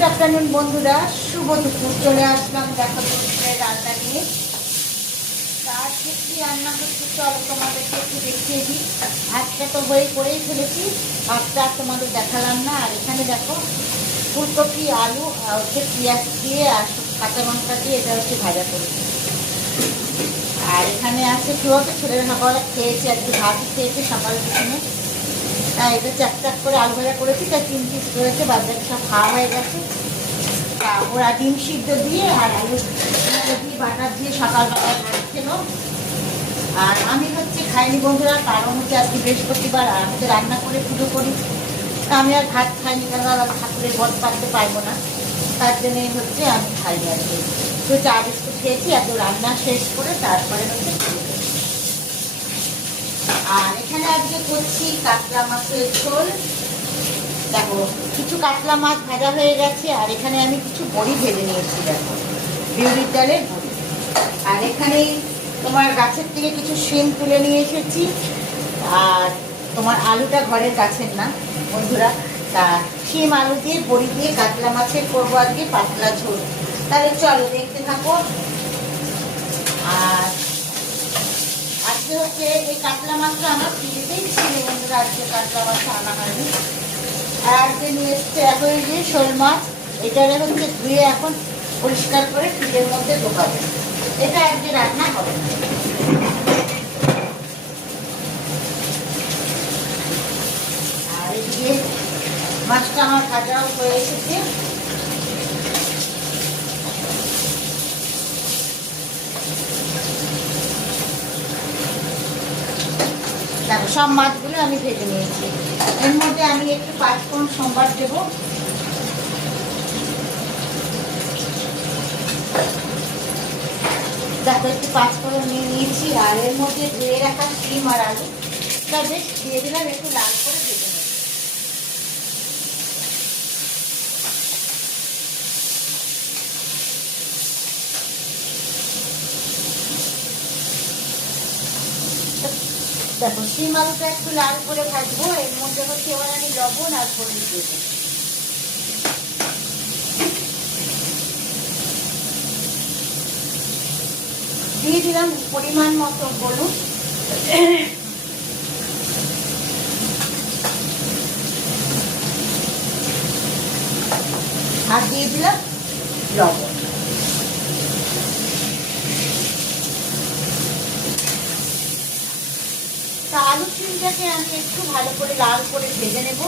Good afternoon বন্ধুরা, শুভ দুপুর। চলে আসলাম দেখো দুপুরের রান্না নিয়ে। তার কি রান্না হচ্ছে চলো তোমাদেরকে একটু দেখিয়ে দিই। ভাতটা তো করেই ফেলেছি, ভাতটা তোমাদের দেখালাম না। আর এখানে দেখো ফুলকপি, আলু আর হচ্ছে পেঁয়াজ দিয়ে আর কাঁচা লঙ্কা দিয়ে এটা হচ্ছে ভাজা করেছি। আর এখানে আছে কি বলতো, ছেলের সকালে খেয়েছি, আজকে ভাতই খেয়েছি সকাল টিফিনে। তাই এটা চাক করে আলু ভাজা করেছি, তাই 3 পিস রয়েছে, বাজারে সব খাওয়া হয়ে গেছে। ওরা ডিম সিদ্ধ দিয়ে আর আলু দিয়ে বাটার দিয়ে সকালবেলা ভাত খেলো। আর আমি হচ্ছে খাইনি বন্ধুরা, কারণ হচ্ছে আজকে বৃহস্পতিবার আর আমি তো রান্না করে পুজো করি। আমি আর ভাত খাইনি, কেন ঠাকুরের বধ পারতে পারবো না, তার জন্যে হচ্ছে আমি খাইনি আর কি। তো চা বিস্কুট খেয়েছি, এত রান্না শেষ করে তারপরে হচ্ছে। আর এখানে আজকে করছি কাতলা মাছের ঝোল। দেখো কিছু কাতলা মাছ ভাজা হয়ে গেছে, আর এখানে আমি কিছু বড়ি ভেজে নিয়েছি, দেখো বিউলির ডালের বড়ি। আর এখানে তোমার গাছের থেকে কিছু শিম তুলে নিয়ে এসেছি। আর তোমার আলুটা ঘরের গাছের না বন্ধুরা, তা শিম আলু দিয়ে বড়ি দিয়ে কাতলা মাছের করবো আজকে পাতলা ঝোল। তাহলে চলো দেখতে থাকো। আর আজকে হচ্ছে এই কাতলা মাছটা আমার ফ্রিজেতেই ছিল বন্ধুরা, আজকে কাতলা মাছটা আনা হয়নি। আর যে নিয়ে এসছে এখন এই যে শোল মাছ, এটারে হচ্ছে ধুয়ে এখন পরিষ্কার করে ফ্রিজের মধ্যে ঢোকাবে। এটা আজকে রান্না হবে না। আর এদিকে মাছটা আমার ভাজাও হয়ে এসেছে। দেখো সব মাছগুলো আমি ভেজে নিয়েছি। এর মধ্যে আমি একটু 5 ফোড়ন সম্বার দেবো। দেখো একটু 5 ফোড়ন নিয়ে নিয়েছি। আর এর মধ্যে ধুয়ে রাখা শিম আর আলু তা বেশ দিয়ে দিলাম, একটু লাল করে ভেজে নেব। দেখো শিম আলুটা একটু লাল করে ভাজবো। এর মধ্যে হচ্ছে এবার আমি লবণ আর হলুদ দেবো। দিয়ে দিলাম পরিমাণ মতো হলুদ। আর দিয়ে দিলাম লবণ। তা আলু শিমটাকে আমি একটু ভালো করে লাল করে ভেজে নেব।